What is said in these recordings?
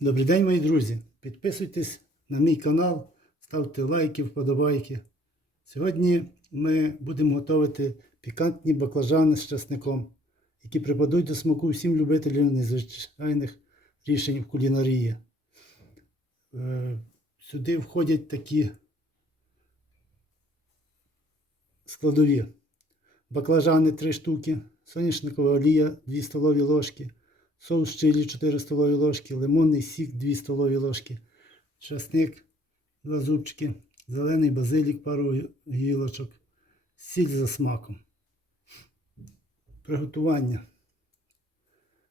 Добрий день, мої друзі. Підписуйтесь на мій канал, ставте лайки, вподобайки. Сьогодні ми будемо готувати пікантні баклажани з часником, які припадуть до смаку всім любителям незвичайних рішень в кулінарії. Е, Сюди входять такі складові. Баклажани 3 штуки, соняшникова олія 2 столові ложки, соус чилі 4 столові ложки, лимонний сік 2 столові ложки, часник 2 зубчики, зелений базилік пару гілочок, сіль за смаком. Приготування.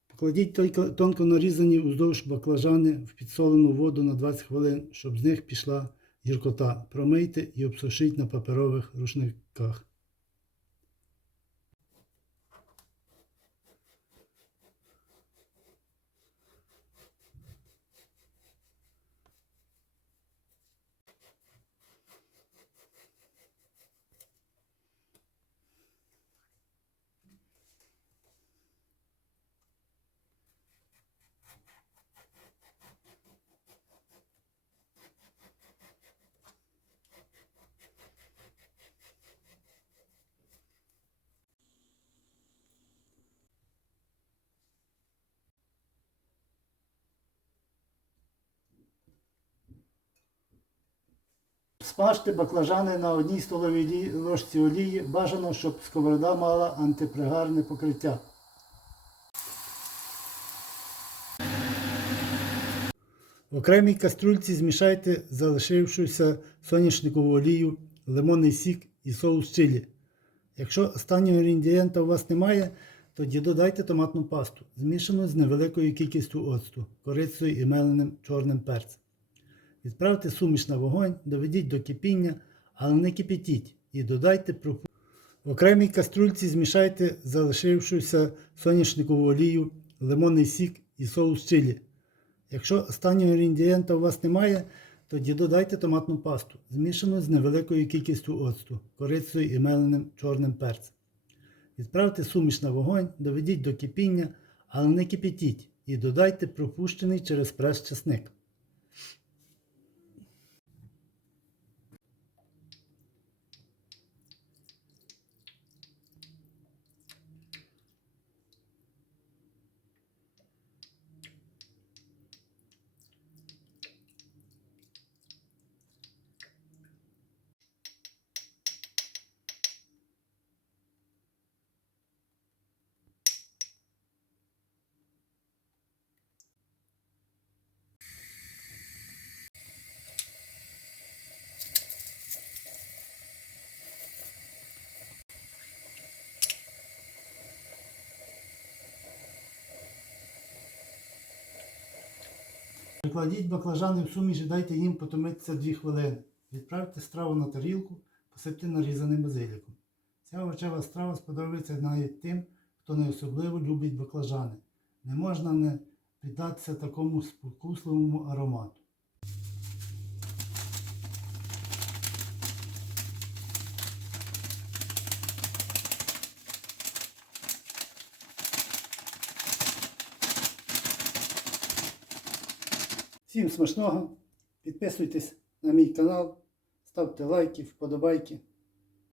Покладіть тонко- нарізані уздовж баклажани в підсолену воду на 20 хвилин, щоб з них пішла гіркота. Промийте і обсушіть на паперових рушниках. Смажте баклажани на одній столовій ложці олії. Бажано, щоб сковорода мала антипригарне покриття. В окремій каструльці змішайте залишившуюся соняшникову олію, лимонний сік і соус чилі. Якщо останнього інгредієнта у вас немає, тоді додайте томатну пасту, змішану з невеликою кількістю оцту, корицею і меленим чорним перцем. Відправте суміш на вогонь, доведіть до кипіння, але не кипятіть і додайте пропу. В окремій каструльці змішайте залишившуюся соняшникову олію, лимонний сік і соус чилі. Якщо останнього інгредієнта у вас немає, тоді додайте томатну пасту, змішану з невеликою кількістю оцту, корицею і меленим чорним перцем. Відправте суміш на вогонь, доведіть до кипіння, але не кипятіть і додайте пропущений через прес чесник. Прикладіть баклажани в суміш і дайте їм потомитися 2 хвилини. Відправте страву на тарілку, посипте нарізаним базиліком. Ця овочева страва сподобається навіть тим, хто не особливо любить баклажани. Не можна не піддатися такому спокусливому аромату. Всім смачного! Підписуйтесь на мій канал, ставте лайки, вподобайки.